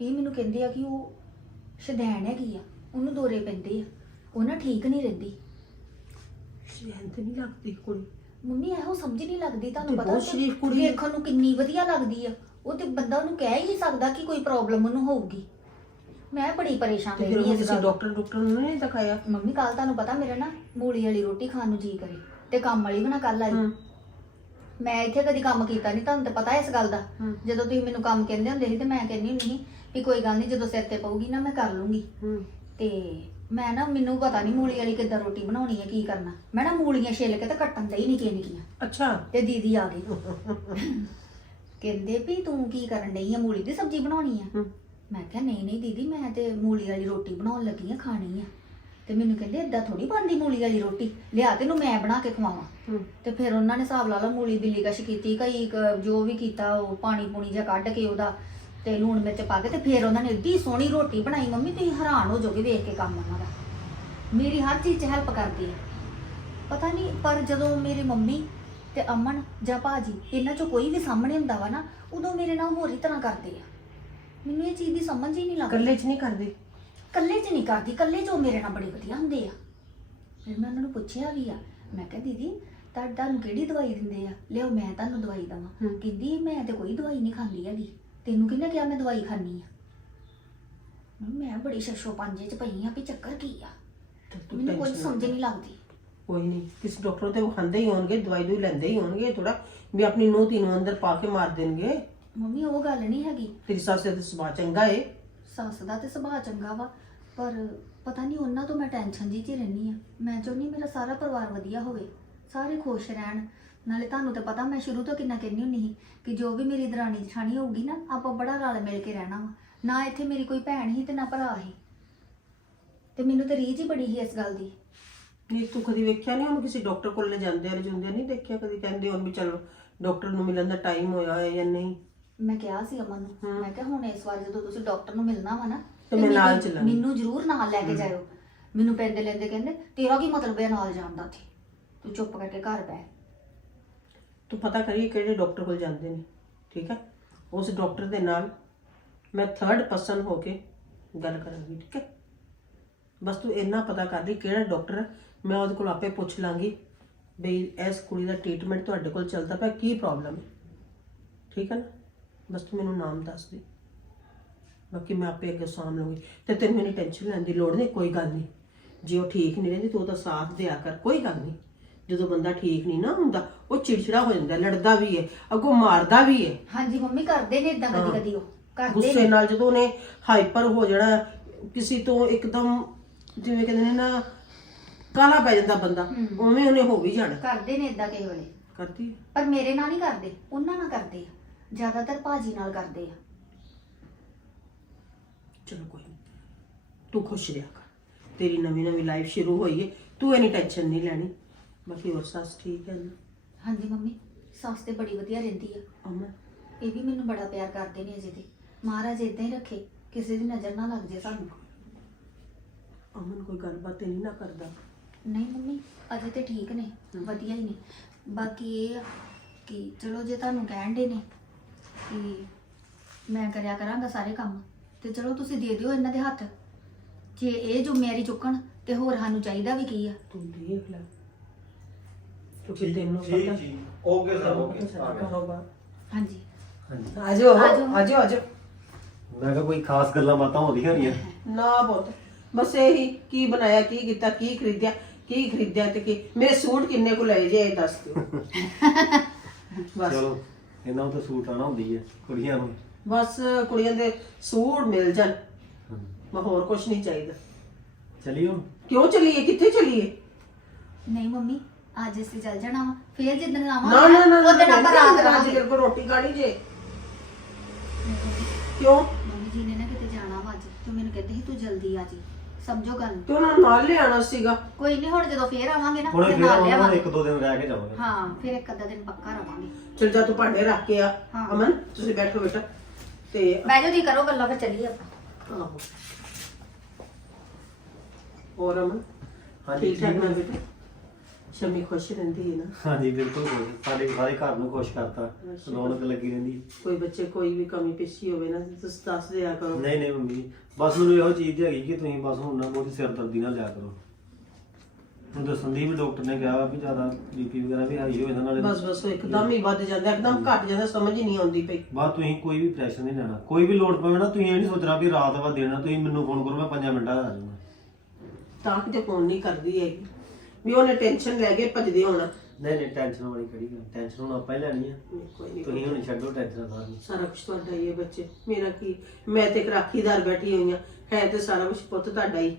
ਇਹ ਮੈਨੂੰ ਕਹਿੰਦੇ ਆ ਕਿ ਉਹ ਸ਼ਦੈਣ ਹੈਗੀ ਆ ਉਹਨੂੰ ਦੋਰੇ ਪੈਂਦੇ ਆ। ਉਹ ਨਾ ਠੀਕ ਨਹੀਂ ਰਹਿੰਦੀ। ਤੇ ਨਹੀਂ ਲੱਗਦੀ ਕੁੜੀ। ਮੰਮੀ ਇਹੋ ਸਮਝ ਨਹੀਂ ਲੱਗਦੀ ਤੁਹਾਨੂੰ ਤੇ ਪਤਾ ਬਹੁਤ ਤੇ ਸ਼ਰੀਫ ਕੁੜੀ ਹੈ। ਵੇਖਣ ਨੂੰ ਕਿੰਨੀ ਵਧੀਆ ਲੱਗਦੀ ਆ। ਉਹ ਤੇ ਬੰਦਾ ਉਹਨੂੰ ਕਹਿ ਹੀ ਨਹੀਂ ਸਕਦਾ ਕਿ ਕੋਈ ਪ੍ਰੋਬਲਮ ਉਹਨੂੰ ਹੋਊਗੀ। ਮੈਂ ਬੜੀ ਪਰੇਸ਼ਾਨ ਤੇ ਫਿਰ ਰਹਿੰਦੀ ਉਹ ਇਸ ਕਿਸੇ ਗੱਲ ਤੋਂ। ਡਾਕਟਰ ਡਾਕਟਰ ਨੂੰ ਨਹੀਂ ਦਿਖਾਇਆ? ਮੰਮੀ ਕੱਲ ਤੁਹਾਨੂੰ ਪਤਾ ਮੇਰੇ ਨਾ ਮੂਲੀ ਵਾਲੀ ਰੋਟੀ ਖਾਣ ਨੂੰ ਜੀ ਕਰੇ ਤੇ ਕੰਮ ਵਾਲੀ ਵੀ ਨਾ ਕੱਲ ਆਈ। ਹੂੰ। ਮੈਂ ਇੱਥੇ ਕਦੀ ਕੰਮ ਕੀਤਾ ਨਹੀਂ ਤੁਹਾਨੂੰ ਤਾਂ ਪਤਾ ਇਸ ਗੱਲ ਦਾ। ਹੂੰ। ਜਦੋਂ ਤੁਸੀਂ ਮੈਨੂੰ ਕੰਮ ਕਹਿੰਦੇ ਹੁੰਦੇ ਸੀ ਤੇ ਮੈਂ ਕਹਿੰਦੀ ਹੁੰਦੀ ਸੀ ਵੀ ਕੋਈ ਗੱਲ ਨਹੀਂ ਜਦੋਂ ਸਿਰ ਤੇ ਪਊਗੀ ਨਾ ਮੈਂ ਕਰ ਲੂੰਗੀ। ਹੂੰ। ਤੇ ਮੈਂ ਨਾ ਮੈਨੂੰ ਪਤਾ ਨਹੀਂ ਮੂਲੀ ਵਾਲੀ ਕਿੱਦਾਂ ਰੋਟੀ ਬਣਾਉਣੀ ਹੈ ਕੀ ਕਰਨਾ। ਮੈਂ ਨਾ ਮੂਲੀਆਂ ਛਿੱਲ ਕੇ ਤੇ ਕੱਟਣ ਦਈ ਨਹੀਂ ਕਿੰਨੀਆਂ ਅੱਛਾ। ਤੇ ਦੀਦੀ ਆ ਗਈ। ਕਹਿੰਦੇ ਵੀ ਤੂੰ ਕੀ ਕਰਨ ਡਈ ਆ ਮੂਲੀ ਦੀ ਸਬਜ਼ੀ ਬਣਾਉਣੀ ਆ? ਹੂੰ। ਮੈਂ ਕਿਹਾ ਨਹੀਂ ਨਹੀਂ ਦੀਦੀ ਮੈਂ ਤੇ ਮੂਲੀ ਵਾਲੀ ਰੋਟੀ ਬਣਾਉਣ ਲੱਗੀ ਆ ਖਾਣੀ ਆ। ਤੇ ਮੈਨੂੰ ਕਹਿੰਦੇ ਏਦਾਂ ਥੋੜੀ ਬਣਦੀ ਮੂਲੀ ਵਾਲੀ ਰੋਟੀ? ਲਿਆ ਤੈਨੂੰ ਮੈਂ ਬਣਾ ਕੇ ਖਵਾਵਾਂ। ਹੂੰ। ਤੇ ਫਿਰ ਉਹਨਾਂ ਨੇ ਹਿਸਾਬ ਲਾ ਲਾ ਮੂਲੀ ਬਿੱਲੀ ਕਸ਼ ਕੀਤੀ ਕਈ ਕ- ਜੋ ਵੀ ਕੀਤਾ ਉਹ ਪਾਣੀ ਪੂਣੀ ਜਿਹਾ ਕੱਢ ਕੇ ਉਹਦਾ ਤੇ ਲੂਣ ਮਿਰਚ ਪਾ ਕੇ ਤੇ ਫਿਰ ਉਹਨਾਂ ਨੇ ਏਡੀ ਸੋਹਣੀ ਰੋਟੀ ਬਣਾਈ ਮੰਮੀ ਤੁਸੀਂ ਹੈਰਾਨ ਹੋ ਜਾਓਗੇ ਵੇਖ ਕੇ ਕੰਮ ਉਹਨਾਂ ਦਾ। ਮੇਰੀ ਹਰ ਚੀਜ਼ 'ਚ ਹੈਲਪ ਕਰਦੀ ਹੈ ਪਤਾ ਨਹੀਂ ਪਰ ਜਦੋਂ ਮੇਰੀ ਮੰਮੀ ਤੇ ਅਮਨ ਜਾਂ ਭਾਜੀ ਇਹਨਾਂ 'ਚੋਂ ਕੋਈ ਵੀ ਸਾਹਮਣੇ ਹੁੰਦਾ ਵਾ ਨਾ ਉਦੋਂ ਮੇਰੇ ਨਾਲ ਹੋਰ ਹੀ ਤਰ੍ਹਾਂ ਕਰਦੇ ਆ। ਮੈਨੂੰ ਇਹ ਚੀਜ਼ ਦੀ ਸਮਝ ਹੀ ਨਹੀਂ ਲੱਗਦੀ। ਇਕੱਲੇ ਚ ਨਹੀਂ ਕਰਦੀ। ਕੱਲੇ 'ਚ ਨਹੀਂ ਕਰਦੀ ਕੱਲੇ 'ਚ ਉਹ ਮੇਰੇ ਨਾਲ ਬੜੇ ਵਧੀਆ ਹੁੰਦੇ ਆ। ਫਿਰ ਮੈਂ ਉਹਨਾਂ ਨੂੰ ਪੁੱਛਿਆ ਵੀ ਆ ਮੈਂ ਕਿਹਾ ਦੀਦੀ ਤੁਹਾਡੇ ਤੁਹਾਨੂੰ ਕਿਹੜੀ ਦਵਾਈ ਦਿੰਦੇ ਆ? ਲਿਓ ਮੈਂ ਤੁਹਾਨੂੰ ਦਵਾਈ ਦਵਾਂ। ਕਹਿੰਦੀ ਮੈਂ ਤੇ ਕੋਈ ਦਵਾਈ ਨਹੀਂ ਖਾਂਦੀ ਹੈਗੀ। ਤੈਨੂੰ ਕਿਹਨੇ ਕਿਹਾ ਮੈਂ ਦਵਾਈ ਖਾਂਦੀ ਆ? ਮੈਂ ਬੜੀ ਸ਼ਸ਼ੋ ਪੰਜੇ 'ਚ ਪਈ ਆ ਵੀ ਚੱਕਰ ਕੀ ਆ? ਤੇ ਤੂੰ ਮੈਨੂੰ ਕੁਝ tension ਸਮਝ ਨਾ ਨਹੀਂ ਲੱਗਦੀ। ਕੋਈ ਨਹੀਂ ਕਿਸੇ ਡਾਕਟਰ ਤੇ ਉਹ ਖਾਂਦੇ ਹੀ ਹੋਣਗੇ ਦਵਾਈ ਦੂਈ ਲੈਂਦੇ ਹੀ ਹੋਣਗੇ ਥੋੜਾ ਵੀ ਆਪਣੀ ਨੂੰਹ ਧੀ ਨੂੰ ਅੰਦਰ ਪਾ ਕੇ ਮਾਰ ਦੇਣਗੇ। ਮੰਮੀ ਉਹ ਗੱਲ ਨਹੀਂ ਹੈਗੀ। ਤੇਰੀ ਸੱਸ ਦਾ ਸੁਭਾਅ ਚੰਗਾ ਏ। ਸੱਸ ਦਾ ਤੇ ਸੁਭਾਅ ਚੰਗਾ ਵਾ ਪਰ ਪਤਾ ਨਹੀਂ ਉਹਨਾਂ ਤੋਂ ਮੈਂ ਟੈਨਸ਼ਨ ਜੀ 'ਚ ਹੀ ਰਹਿੰਦੀ ਆ ਮੈਂ ਚਾਹੁੰਦੀ ਮੇਰਾ ਸਾਰਾ ਪਰਿਵਾਰ ਵਧੀਆ ਹੋਵੇ ਸਾਰੇ ਖੁਸ਼ ਰਹਿਣ। ਨਾਲੇ ਤੁਹਾਨੂੰ ਤਾਂ ਪਤਾ ਮੈਂ ਸ਼ੁਰੂ ਤੋਂ ਕਿੰਨਾ ਕਹਿੰਦੀ ਹੁੰਦੀ ਸੀ ਕਿ ਜੋ ਵੀ ਮੇਰੀ ਦਰਾਣੀ ਜਠਾਣੀ ਹੋਊਗੀ ਨਾ ਆਪਾਂ ਬੜਾ ਰਲ ਮਿਲ ਕੇ ਰਹਿਣਾ ਵਾ। ਨਾ ਇੱਥੇ ਮੇਰੀ ਕੋਈ ਭੈਣ ਹੀ ਤੇ ਨਾ ਭਰਾ ਹੀ ਤੇ ਮੈਨੂੰ ਤਾਂ ਰੀਝ ਹੀ ਬੜੀ ਸੀ ਇਸ ਗੱਲ ਦੀ। ਨਹੀਂ ਤੂੰ ਕਦੀ ਵੇਖਿਆ ਨਹੀਂ ਉਹਨੂੰ ਕਿਸੇ ਡਾਕਟਰ ਕੋਲ ਲੈ ਜਾਂਦੇ ਆ ਜਾਂਦੇ ਨਹੀਂ ਦੇਖਿਆ ਕਦੀ? ਕਹਿੰਦੇ ਹੋਣ ਵੀ ਚਲੋ ਡਾਕਟਰ ਨੂੰ ਮਿਲਣ ਦਾ ਟਾਈਮ ਹੋਇਆ ਹੈ ਜਾਂ ਨਹੀਂ? ਮੈਂ ਕਿਹਾ ਸੀ ਅਮਨ ਨੂੰ। ਮੈਂ ਕਿਹਾ ਹੁਣ ਇਸ ਵਾਰ ਜਦੋਂ ਤੁਸੀਂ ਡਾਕਟਰ ਨੂੰ ਮਿਲਣਾ ਵਾ ਨਾ ਤੇ ਮੈਂ ਮੈਨੂੰ- ਨਾਲ ਚੱਲਾਂਗੀ। ਮੈਨੂੰ ਜ਼ਰੂਰ ਨਾਲ ਲੈ ਕੇ ਜਾਇਓ। ਮੈਨੂੰ ਪੈਂਦੇ ਲੈਂਦੇ ਕਹਿੰਦੇ ਤੇਰਾ ਕੀ ਮਤਲਬ ਹੈ ਨਾਲ ਜਾਣ ਦਾ ਉੱਥੇ? ਤੂੰ ਚੁੱਪ ਕਰਕੇ ਘਰ ਬੈ ਤੂੰ ਪਤਾ ਕਰੀ ਕਿਹੜੇ ਡਾਕਟਰ ਕੋਲ ਜਾਂਦੇ ਨੇ ਠੀਕ ਹੈ? ਉਸ ਡਾਕਟਰ ਦੇ ਨਾਲ ਮੈਂ ਥਰਡ ਪਰਸਨ ਹੋ ਕੇ ਗੱਲ ਕਰਾਂਗੀ ਠੀਕ ਹੈ? ਬਸ ਤੂੰ ਇੰਨਾ ਪਤਾ ਕਰ ਲਈ ਕਿਹੜਾ ਡਾਕਟਰ ਮੈਂ ਉਹਦੇ ਕੋਲ ਆਪੇ ਪੁੱਛ ਲਾਂਗੀ ਬਈ ਇਸ ਕੁੜੀ ਦਾ ਟ੍ਰੀਟਮੈਂਟ ਤੁਹਾਡੇ ਕੋਲ ਚੱਲਦਾ ਪਿਆ ਕੀ ਪ੍ਰੋਬਲਮ ਹੈ? ਠੀਕ ਹੈ ਨਾ? ਬਸ ਤੂੰ ਮੈਨੂੰ ਨਾਮ ਦੱਸ ਦੇ। ਬਾਕੀ ਮੈਂ ਆਪੇ ਅੱਗੇ ਸਾਂਭ ਲਵਾਂਗੀ ਤੇ ਤੈਨੂੰ ਮੇਰੀ ਟੈਨਸ਼ਨ ਲੈਣ ਦੀ ਲੋੜ ਨਹੀਂ ਕੋਈ ਗੱਲ ਨਹੀਂ। ਜੇ ਉਹ ਠੀਕ ਨਹੀਂ ਰਹਿੰਦੀ ਤੂੰ ਉਹਦਾ ਸਾਥ ਦਿਆ ਕਰ ਕੋਈ ਗੱਲ ਨਹੀਂ। ਜਦੋਂ ਬੰਦਾ ਠੀਕ ਨਹੀਂ ਨਾ ਹੁੰਦਾ ਉਹ ਚਿੜਚਿੜਾ ਹੋ ਜਾਂਦਾ ਲੜਦਾ ਵੀ ਹੈ ਅੱਗੋਂ ਮਾਰਦਾ ਵੀ ਹੈ ਹਾਂਜੀ ਮੰਮੀ ਕਰਦੇ ਨੇ ਇਦਾਂ। ਕਦੀ ਕਦੀ ਉਹ ਕਰਦੇ ਗੁੱਸੇ ਨੇ। ਨਾਲ ਜਦੋਂ ਉਹਨੇ ਹਾਈਪਰ ਹੋ ਜਾਣਾ ਕਿਸੇ ਤੋਂ ਇੱਕਦਮ ਜਿਵੇਂ ਕਹਿੰਦੇ ਨੇ ਨਾ ਕਾਲਾ ਪੈ ਜਾਂਦਾ ਬੰਦਾ ਹਮ। ਉਵੇਂ ਉਹਨੇ ਹੋ ਵੀ ਜਾਣਾ। ਕਰਦੇ ਨੇ ਇਦਾਂ ਕਈ ਵੇਲੇ। ਕਰਦੀ ਹੈ। ਪਰ ਮੇਰੇ ਨਾਲ ਨਹੀਂ ਕਰਦੇ ਉਹਨਾਂ ਨਾਲ ਕਰਦੇ ਆ। ਜ਼ਿਆਦਾਤਰ ਭਾਜੀ ਨਾਲ ਕਰਦੇ ਆ। ਚਲੋ ਕੋਈ ਨਹੀਂ ਤੂੰ ਖੁਸ਼ ਰਿਹਾ ਕਰ। ਤੇਰੀ ਨਵੀਂ ਨਵੀਂ ਲਾਈਫ ਸ਼ੁਰੂ ਹੋਈ ਹੈ ਤੂੰ ਇਨੀ ਟੈਨਸ਼ਨ ਨਹੀਂ ਲੈਣੀ। ਬਾਕੀ ਹੋਰ ਸੱਸ ਠੀਕ ਹੈ ਨਾ? ਹਾਂਜੀ ਮੰਮੀ ਸੱਸ ਤੇ ਬੜੀ ਵਧੀਆ ਰਹਿੰਦੀ ਆ। ਅਮਨ? ਇਹ ਵੀ ਮੈਨੂੰ ਬੜਾ ਪਿਆਰ ਕਰਦੇ ਨੇ ਅਜੇ ਤੇ। ਮਹਾਰਾਜ ਇਦਾਂ ਹੀ ਰੱਖੇ ਕਿਸੇ ਦੀ ਨਜ਼ਰ ਨਾ ਲੱਗ ਜੇ ਸਾਨੂੰ। ਅਮਨ ਕੋਈ ਗੱਲਬਾਤ ਤੇ ਨਹੀਂ ਨਾ ਕਰਦਾ। ਨਹੀਂ ਮੰਮੀ ਅਜੇ ਤੇ ਠੀਕ ਨੇ ਵਧੀਆ ਹੀ ਨੇ। ਬਾਕੀ ਇਹ ਆ ਕਿ ਚਲੋ ਜੇ ਤੁਹਾਨੂੰ ਕਹਿਣ ਦੇ ਨੇ ਕਿ ਮੈਂ ਕਰਿਆ ਕਰਾਂਗਾ ਸਾਰੇ ਕੰਮ ਤੇ ਚਲੋ ਤੁਸੀਂ ਦੇ ਦਿਓ ਇਹਨਾਂ ਦੇ ਹੱਥ। ਜੇ ਇਹ ਜ਼ਿੰਮੇਵਾਰੀ ਚੁੱਕਣ ਤੇ ਹੋਰ ਸਾਨੂੰ ਚਾਹੀਦਾ ਵੀ ਕੀ ਆ। ਤੂੰ ਦੇਖ ਲੈ। ਕਿਉਂਕਿ ਤੈਨੂੰ ਠੀਕ ਪਤਾ। ਜੀ। ਓਕੇ ਸਰ ਓਕੇ ਕਾਰੋਬਾਰ ਹਾਂਜੀ। ਹਾਂਜੀ। ਆਜੋ ਆਜੋ। ਆਜੋ। ਆਜੋ ਮੈਂ ਕਿਹਾ ਕੋਈ ਖਾਸ ਗੱਲਾਂ ਬਾਤਾਂ ਹੁੰਦੀਆਂ ਨਹੀਂ ਨਾ ਬਹੁਤ ਬਸ ਇਹੀ ਕੀ ਬਣਾਇਆ ਕੀ ਕੀਤਾ ਕੀ ਖਰੀਦਿਆ ਕੀ ਖਰੀਦਿਆ ਤੇ ਕੀ ਮੇਰੇ ਸੂਟ ਕਿੰਨੇ ਕੁ ਲਏ ਜੇ ਇਹ ਦੱਸ ਦਿਓ। *laughs* ਬਸ। ਚਲੋ। ਇਹਨਾਂ ਨੂੰ ਤਾਂ ਸੂਟ ਆਣਾ ਹੁੰਦੀ ਹੈ ਕੁੜੀਆਂ ਨੂੰ। ਬਸ ਕੁੜੀਆਂ ਦੇ ਸੂਟ ਮਿਲ ਜਾਣ। ਮੈਂ ਹੋਰ ਕੁਝ ਨਹੀਂ ਚਾਹੀਦਾ। ਹੁਣ ਕਿਉਂ ਚਲੀਏ? ਕਿੱਥੇ ਚਲੀਏ? ਨਹੀਂ ਮੰਮੀ ਅੱਜ ਅਸੀਂ ਚੱਲ ਜਾਣਾ ਵਾ। ਫੇਰ ਜਿੱਦਣ ਨਾ ਆਵਾਂਗੇ ਨਾ ਨਾ ਉਦੋਂ ਆਪਾਂ ਰਾਤ ਅੱਜ ਰਹਾਂਗੇ ਤੇਰੇ ਕੋਲ ਰੋਟੀ ਖਾਣੀ ਜੇ। ਕਿਉਂ? ਮੰਮੀ ਜੀ ਨੇ ਨਾ ਕਿਤੇ ਜਾਣਾ ਵਾ ਅੱਜ। ਤੇ ਮੈਨੂੰ ਕਹਿੰਦੇ ਸੀ ਤੂੰ ਜਲਦੀ ਆ ਜੀ। ਸਮਝੋ ਗੱਲ। ਤੇ ਉਹਨਾਂ ਨੂੰ ਨਾਲ ਲਿਆਣਾ ਸੀਗਾ। ਕੋਈ ਨਹੀਂ ਹੁਣ ਜਦੋਂ ਫੇਰ ਆਵਾਂਗੇ ਨਾ ਹੁਣ ਫਿਰ ਨਾਲ ਉਹਨਾਂ ਨੂੰ ਲਿਆਵਾਂਗੇ। ਇੱਕ ਦੋ ਦਿਨ ਰਹਿ ਕੇ ਜਾਵਾਂਗੇ। ਹਾਂ ਫਿਰ ਇੱਕ ਅੱਧਾ ਦਿਨ ਪੱਕਾ ਰਵਾਂਗੇ। ਚਲ ਜਾ ਤੂੰ ਭਾਂਡੇ ਰੱਖ ਕੇ ਆ। ਹਾਂ। ਅਮਨ ਤੁਸੀਂ ਬੈਠੋ ਬੇਟਾ। ਤੇ ਬਹਿ ਜਾਓ ਜੀ ਕਰੋ ਗੱਲਾਂ ਫਿਰ ਚੱਲੀਏ ਆਪਾਂ। ਆਹੋ। ਹੋਰ ਅਮਨ? ਹਾਂਜੀ, ਠੀਕ ਠਾਕ ਨਾ ਹੈ। ਬੇਟਾ? ਸ਼ਮੀ ਖੁਸ਼ ਰਹਿੰਦੀ ਹੈ ਨਾ। ਹਾਂਜੀ ਬਿਲਕੁਲ ਖੁਸ਼। ਸਾਡੇ ਸਾਰੇ ਘਰ ਨੂੰ ਖੁਸ਼ ਕਰਤਾ। ਅੱਛਾ। ਰੌਣਕ ਲੱਗੀ ਰਹਿੰਦੀ ਕੋਈ ਬੱਚੇ ਕੋਈ ਵੀ ਕਮੀ ਪੇਸ਼ੀ ਹੋਵੇ ਨਾ ਤੁਸੀਂ ਦੱਸ ਦਿਆ ਕਰੋ। ਨਹੀਂ ਨਹੀਂ ਮੰਮੀ। ਬਸ ਮੈਨੂੰ ਇਹੋ ਚੀਜ਼ ਹੈਗੀ ਕਿ ਤੁਸੀਂ ਬਸ ਹੁਣ ਨਾ ਬਹੁਤੀ ਸਿਰਦਰਦੀ ਨਾ ਲਿਆ ਕਰੋ। ਹੁਣ ਤਾਂ ਸੰਦੀਪ ਡਾਕਟਰ ਨੇ ਕਿਹਾ ਵਾ ਵੀ ਜ਼ਿਆਦਾ ਬੀਪੀ ਵਗੈਰਾ ਵੀ ਹਾਈ ਹੋ ਜਾਂਦਾ ਨਾਲੇ ਬਸ ਬਸ ਉਹ ਇੱਕਦਮ ਹੀ ਵੱਧ ਜਾਂਦਾ ਇੱਕਦਮ ਘਟ ਜਾਂਦਾ ਸਮਝ ਹੀ ਨਹੀਂ ਆਉਂਦੀ ਪਈ। ਬਾਅਦ ਤੁਸੀਂ ਕੋਈ ਵੀ ਪ੍ਰੈਸ਼ਰ ਨਹੀਂ ਲੈਣਾ। ਕੋਈ ਵੀ ਲੋਡ ਪਵੇ ਨਾ ਤੁਸੀਂ ਇਹ ਨਹੀਂ ਸੋਚਣਾ ਵੀ ਰਾਤ ਵਾ ਦੇਣਾ ਤੁਸੀਂ ਮੈਨੂੰ ਫੋਨ ਕਰੋ ਮੈਂ 5 ਮਿੰਟਾਂ 'ਚ ਆ ਜਾਊਂਗਾ। ਤਾਂ ਕਿਤੇ ਫੋਨ ਨਹੀਂ ਕਰਦੀ ਹੈਗੀ। ਵੀ ਉਹਨੇ ਟੈਨਸ਼ਨ ਲੈ ਕੇ ਭੱਜਦੇ ਹੋਣਾ। ਨਹੀਂ ਨਹੀਂ ਟੈਨਸ਼ਨ ਵਾਲੀ ਕਿਹੜੀ ਗੱਲ? ਟੈਨਸ਼ਨ ਹੁਣ ਆਪਾਂ ਹੀ ਲੈਣੀ ਆ। ਕੋਈ ਨਹੀਂ ਤੁਸੀਂ ਹੁਣ ਛੱਡੋ ਟੈਨਸ਼ਨ ਸਾਰੀ ਸਾਰਾ ਕੁਝ ਤੁਹਾਡਾ ਹੀ ਹੈ ਬੱਚੇ। ਮੇਰਾ ਕੀ? ਮੈਂ ਤੇ ਰਾਖੀਦਾਰ ਬੈਠੀ ਹੋਈ ਆ। ਹੈ ਤੇ ਸਾਰਾ ਕੁਝ ਪੁੱਤ ਤੁਹਾਡਾ ਹੀ।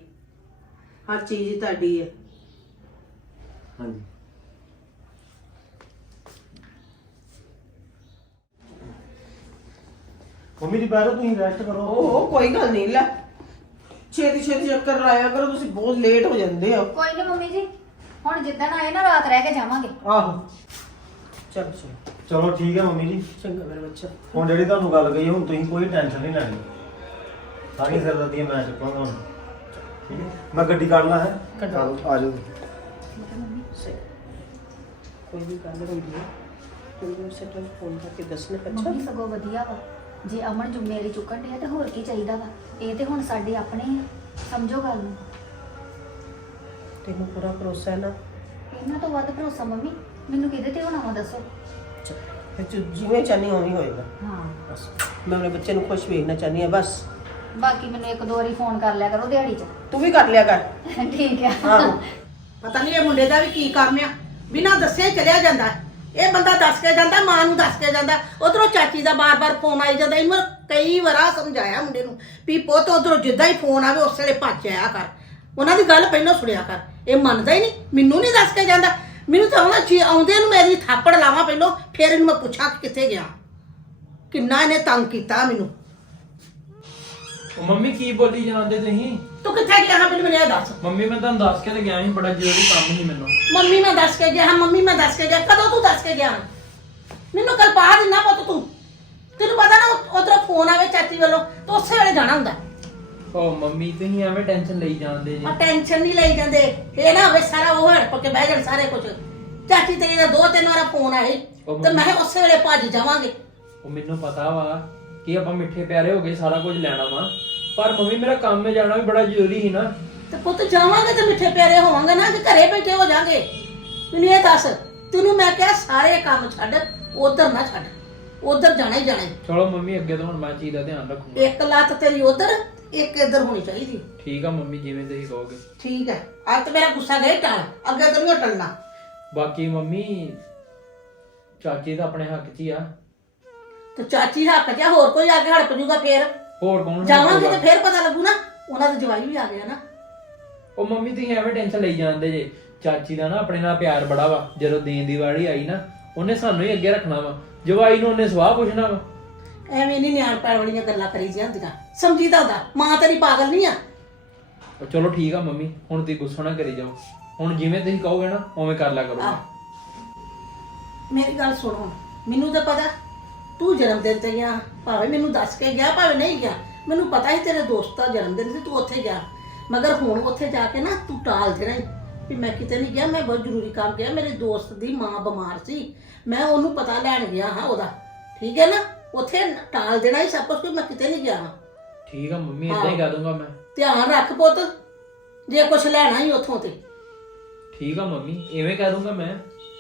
ਹਰ ਚੀਜ਼ ਤੁਹਾਡੀ ਹੈ ਹਾਂਜੀ। ਮੰਮੀ ਜੀ ਬੈਠੋ ਤੁਸੀਂ ਰੈਸਟ ਕਰੋ। ਉਹ ਕੋਈ ਗੱਲ ਨਹੀਂ ਲੈ। ਛੇਤੀ ਛੇਤੀ ਚੱਕਰ ਲਾਇਆ ਕਰੋ ਤੁਸੀਂ ਬਹੁਤ ਲੇਟ ਹੋ ਜਾਂਦੇ ਹੋ ਕੋਈ ਨਹੀਂ ਮੰਮੀ ਜੀ। ਹੁਣ ਜਿੱਦਣ ਆਏ ਨਾ ਰਾਤ ਰਹਿ ਕੇ ਜਾਵਾਂਗੇ। ਆਹੋ। ਚਲ ਚਲ। ਚਲੋ ਠੀਕ ਹੈ ਮੰਮੀ ਜੀ। ਚੰਗਾ ਮੇਰਾ ਬੱਚਾ। ਹੁਣ ਜਿਹੜੀ ਤੁਹਾਨੂੰ ਗੱਲ ਕਹੀ ਹੁਣ ਤੁਸੀਂ ਕੋਈ ਟੈਨਸ਼ਨ ਨਹੀਂ ਲੈਣੀ। ਸਾਰੀ ਸਿਰਦਰਦੀਆਂ ਮੈਂ ਚੁੱਕਾਂਗਾ ਹੁਣ। ਠੀਕ ਹੈ। ਮੈਂ ਗੱਡੀ ਕੱਢਣਾ ਹੈ। ਕੱਢੋ। ਚਲੋ, ਆ ਜਾਓ। ਸਹੀ। ਕੋਈ ਵੀ ਗੱਲ ਹੁੰਦੀ ਹੈ ਉਸੇ ਟਾਈਮ ਫੋਨ ਕਰਕੇ ਦੱਸਣਾ ਅੱਛਾ? ਮੰਮੀ ਸਗੋਂ ਵਧੀਆ ਵਾ। ਜੇ ਅਮਨ ਜ਼ਿੰਮੇਵਾਰੀ ਚੁੱਕਣ ਡਿਆ ਤੇ ਹੋਰ ਕੀ ਚਾਹੀਦਾ ਵਾ? ਇਹ ਤੇ ਹੁਣ ਸਾਡੇ ਆਪਣੇ ਆ। ਸਮਝੋ ਗੱਲ ਨੂੰ। ਤੈਨੂੰ ਪੂਰਾ ਭਰੋਸਾ ਹੈ ਨਾ? ਇਹਨਾਂ ਤੋਂ ਵੱਧ ਭਰੋਸਾ ਮੰਮੀ ਮੈਨੂੰ ਕਿਹਦੇ ਤੇ ਹੋਣਾ ਵਾ ਦੱਸੋ? ਚੱਲ, ਫਿਰ ਤੂੰ ਜਿਵੇਂ ਚਾਹਨੀ ਉਵੇਂ ਹੋਏਗਾ। ਹਾਂ। ਬਸ ਮੈਂ ਆਪਣੇ ਬੱਚੇ ਨੂੰ ਖੁਸ਼ ਵੇਖਣਾ ਚਾਹਨੀ ਆ ਬਸ। ਬਾਕੀ ਮੈਨੂੰ ਇੱਕ ਦੋ ਵਾਰੀ ਫੋਨ ਕਰ ਲਿਆ ਕਰੋ ਦਿਹਾੜੀ 'ਚ। ਤੂੰ ਵੀ ਕਰ ਲਿਆ ਕਰ। ਠੀਕ ਆ। ਆਹੋ। ਪਤਾ ਨਹੀਂ ਇਹ ਮੁੰਡੇ ਦਾ ਵੀ ਕੀ ਕੰਮ ਆ। ਬਿਨਾਂ ਦੱਸੇ ਹੀ ਚਲਿਆ ਜਾਂਦਾ ਹੈ। ਇਹ ਬੰਦਾ ਦੱਸ ਕੇ ਜਾਂਦਾ ਮਾਂ ਨੂੰ ਦੱਸ ਕੇ ਜਾਂਦਾ। ਉਧਰੋਂ ਚਾਚੀ ਦਾ ਬਾਰ-ਬਾਰ ਫੋਨ ਆਈ ਜਾਂਦਾ। ਇਹਨੂੰ ਕਈ ਵਾਰਾ ਸਮਝਾਇਆ ਮੁੰਡੇ ਨੂੰ ਵੀ ਪੁੱਤ ਉਧਰੋਂ ਜਿੱਦਾਂ ਹੀ ਫੋਨ ਆਵੇ ਉਸੇ ਵੇਲੇ ਭੱਜ ਆਇਆ ਕਰ। ਉਹਨਾਂ ਦੀ ਗੱਲ ਪਹਿਲਾਂ ਸੁਣਿਆ ਕਰ। ਇਹ ਮੰਨਦਾ ਹੀ ਨਹੀਂ ਮੈਨੂੰ ਨਹੀਂ ਦੱਸ ਕੇ ਜਾਂਦਾ। ਮੈਨੂੰ ਤਾਂ ਉਹਨਾਂ ਚੀ ਆਉਂਦੇ ਨੂੰ ਮੇਰੀ ਥਾਪੜ ਲਾਵਾਂ ਪਹਿਲਾਂ ਫਿਰ ਇਹਨੂੰ ਮੈਂ ਪੁੱਛਾਂ ਕਿ ਕਿੱਥੇ ਗਿਆ। ਕਿੰਨਾ ਇਹਨੇ ਤੰਗ ਕੀਤਾ ਮੈਨੂੰ। ਉਹ ਮੰਮੀ ਕੀ ਬੋਲੀ ਜਾਂਦੇ ਤੁਸੀਂ? ਤੂੰ ਕਿੱਥੇ ਗਿਆ ਹਾਂ ਮੈਨੂੰ ਇਹ ਦੱਸ। ਮੰਮੀ ਮੈਂ ਤੁਹਾਨੂੰ ਦੱਸ ਕੇ ਤੇ ਗਿਆ ਸੀ ਬੜਾ ਜ਼ਰੂਰੀ ਕੰਮ ਸੀ ਮੈਨੂੰ। ਮੰਮੀ ਮੈਂ ਦੱਸ ਕੇ ਗਿਆ ਹਾਂ ਮੰਮੀ ਮੈਂ ਦੱਸ ਕੇ ਗਿਆ। ਕਦੋਂ ਤੂੰ ਦੱਸ ਕੇ ਗਿਆ? ਮੈਨੂੰ ਕੱਲ ਪਾ ਦਿੰਨਾ ਪੁੱਤ ਤੂੰ। ਤੈਨੂੰ ਪਤਾ ਨਾ ਉਧਰੋਂ ਫੋਨ ਆਵੇ ਚਾਚੀ ਵੱਲੋਂ ਤਾਂ ਉਸੇ ਵੇਲੇ ਜਾਣਾ ਹੁੰਦਾ। ਉਹ ਮੰਮੀ ਤੁਸੀਂ ਐਵੇਂ ਟੈਨਸ਼ਨ ਲਈ ਜਾਂਦੇ ਜੀ। ਆ ਟੈਨਸ਼ਨ ਨਹੀਂ ਲਈ ਜਾਂਦੇ। ਇਹ ਨਾ ਹੋਵੇ ਸਾਰਾ ਉਹ ਹੜਪ ਕੇ ਬਹਿ ਜਾਣ ਸਾਰੇ ਕੁਝ ਚਾਚੀ ਤੇਰੀ ਦਾ ਦੋ ਤਿੰਨ ਵਾਰਾ ਫੋਨ ਆਏ ਉਹ ਤੇ ਮੈਂ ਕਿਹਾ ਉਸੇ ਵੇਲੇ ਭੱਜ ਜਾਵਾਂਗੇ। ਉਹ ਮੈਨੂੰ ਪਤਾ ਵਾ ਕਿ ਆਪਾਂ ਮਿੱਠੇ ਪਿਆਰੇ ਹੋ ਗਏ ਸਾਰਾ ਕੁਝ ਲੈਣਾ ਵਾ। ਪਰ ਮੰਮੀ ਮੇਰਾ ਕੰਮ 'ਤੇ ਜਾਣਾ ਵੀ ਬੜਾ ਜ਼ਰੂਰੀ ਸੀ ਨਾ। ਤੇ ਪੁੱਤ ਜਾਵਾਂਗੇ ਤੇ ਮਿੱਠੇ ਪਿਆਰੇ ਹੋਵਾਂਗੇ ਨਾ ਕਿ ਘਰੇ ਬੈਠੇ ਹੋ ਜਾਾਂਗੇ। ਮੈਨੂੰ ਇਹ ਦੱਸ ਤੈਨੂੰ ਮੈਂ ਕਿਹਾ ਸਾਰੇ ਕੰਮ ਛੱਡ ਉਧਰ ਨਾ ਛੱਡ। ਉਧਰ ਜਾਣਾ ਹੀ ਜਾਣਾ। ਚਲੋ ਮੰਮੀ ਅੱਗੇ ਤੋਂ ਹੁਣ ਮੈਂ ਚੀਜ਼ ਦਾ ਧਿਆਨ ਰੱਖੂਗਾ। ਇੱਕ ਲੱਤ ਤੇਰੀ ਉਧਰ ਇੱਕ ਇੱਧਰ ਹੋਣੀ ਚਾਹੀਦੀ ਠੀਕ ਆ ਮੰਮੀ ਜਿਵੇਂ ਤੁਸੀਂ ਕਹੋਗੇ। ਠੀਕ ਹੈ। ਅੱਜ ਤੇ ਮੇਰਾ ਗੁੱਸਾ ਗਏ ਟਾਲ ਅੱਗੇ ਨਹੀਂ ਟਲਣਾ ਬਾਕੀ ਮੰਮੀ ਚਾਚੀ ਤਾਂ ਆਪਣੇ ਹੱਕ 'ਚ ਹੀ ਆ। ਤੇ ਚਾਚੀ ਹੱਕ ਜਾ ਹੋਰ ਕੋਈ ਆ ਕੇ ਹੜਪ ਜੂਗਾ ਫੇਰ? ਹੋਰ ਕੌਣ ਜਾਵਾਂਗੇ? ਤੇ ਫੇਰ ਪਤਾ ਲੱਗੂ ਨਾ। ਉਹਨਾਂ ਦਾ ਜਵਾਈ ਵੀ ਆ ਗਿਆ ਨਾ। ਉਹ ਮੰਮੀ ਤੁਸੀਂ ਐਵੇਂ ਟੈਨਸ਼ਨ ਲਈ ਜਾਂਦੇ ਜੇ। ਚਾਚੀ ਦਾ ਨਾ ਆਪਣੇ ਨਾਲ ਪਿਆਰ ਬੜਾ ਵਾ। ਜਦੋਂ ਦੇਣ ਦੀ ਵਾਰੀ ਆਈ ਨਾ ਉਹਨੇ ਸਾਨੂੰ ਹੀ ਅੱਗੇ ਰੱਖਣਾ ਵਾ। ਜਵਾਈ ਨੂੰ ਉਹਨੇ ਸਵਾਹ ਪੁੱਛਣਾ ਵਾ। ਐਵੇਂ ਨਹੀਂ ਨਿਆਣ ਪੈਣ ਵਾਲੀਆਂ ਗੱਲਾਂ ਕਰੀ ਜਾਂਦੀਆਂ ਸਮਝੀਦਾ ਹੁੰਦਾ ਮਾਂ ਤੇਰੀ ਪਾਗਲ ਨਹੀਂ ਆ। ਉਹ ਚਲੋ ਠੀਕ ਆ ਮੰਮੀ ਹੁਣ ਤੁਸੀਂ ਗੁੱਸਾ ਨਾ ਕਰੀ ਜਾਓ। ਹੁਣ ਜਿਵੇਂ ਤੁਸੀਂ ਕਹੋਗੇ ਨਾ ਉਵੇਂ ਕਰ ਲਿਆ ਕਰੋ ਆਹ। ਮੇਰੀ ਗੱਲ ਸੁਣੋ ਮੈਨੂੰ ਤਾਂ ਪਤਾ ਤੂੰ ਜਨਮ ਦਿਨ ਤੇ ਗਿਆ ਭਾਵੇਂ ਮੈਨੂੰ ਦੱਸ ਕੇ ਗਿਆ ਭਾਵੇਂ ਨਹੀਂ ਗਿਆ। ਮੈਨੂੰ ਪਤਾ ਸੀ ਤੇਰੇ ਦੋਸਤ ਦਾ ਜਨਮ ਦਿਨ ਸੀ ਤੂੰ ਉੱਥੇ ਗਿਆ। ਮਗਰ ਹੁਣ ਉੱਥੇ ਜਾ ਕੇ ਨਾ ਤੂੰ ਟਾਲ ਦੇਣਾ ਈ। ਵੀ ਮੈਂ ਕਿਤੇ ਨਹੀਂ ਗਿਆ ਮੈਂ ਬਹੁਤ ਜ਼ਰੂਰੀ ਕੰਮ ਗਿਆ ਮੇਰੇ ਦੋਸਤ ਦੀ ਮਾਂ ਬਿਮਾਰ ਸੀ। ਮੈਂ ਉਹਨੂੰ ਪਤਾ ਲੈਣ ਗਿਆ ਹਾਂ ਉਹਦਾ। ਠੀਕ ਹੈ ਨਾ? ਉੱਥੇ ਟਾਲ ਦੇਣਾ ਹੀ ਸਭ ਕੁਝ ਮੈਂ ਕਿਤੇ ਨਹੀਂ ਗਿਆ। ਠੀਕ ਆ ਮੰਮੀ ਇਦਾਂ ਹੀ ਕਹਿ ਦੂੰਗਾ ਮੈਂ। ਧਿਆਨ ਰੱਖ ਪੁੱਤ ਜੇ ਕੁਝ ਲੈਣਾ ਹੀ ਉੱਥੋਂ ਤੇ। ਠੀਕ ਆ ਮੰਮੀ ਐਵੇਂ ਕਹਿ ਦੂੰਗਾ ਮੈਂ।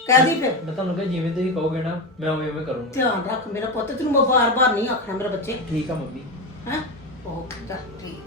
ਕਹਿਦੀ ਫਿਰ। ਮੈਂ ਤੁਹਾਨੂੰ ਕਿਹਾ ਜਿਵੇਂ ਤੁਸੀਂ ਕਹੋਗੇ ਨਾ ਮੈਂ ਉਵੇਂ ਉਵੇਂ ਕਰੂੰਗਾ। ਧਿਆਨ ਰੱਖ ਮੇਰਾ ਪੁੱਤ ਤੈਨੂੰ ਮੈਂ ਬਾਰ-ਬਾਰ ਨਹੀਂ ਆਖਣਾ ਮੇਰੇ ਬੱਚੇ। ਠੀਕ ਆ ਮੰਮੀ। ਹੈ? ਉਹ ਚੱਲ ਠੀਕ।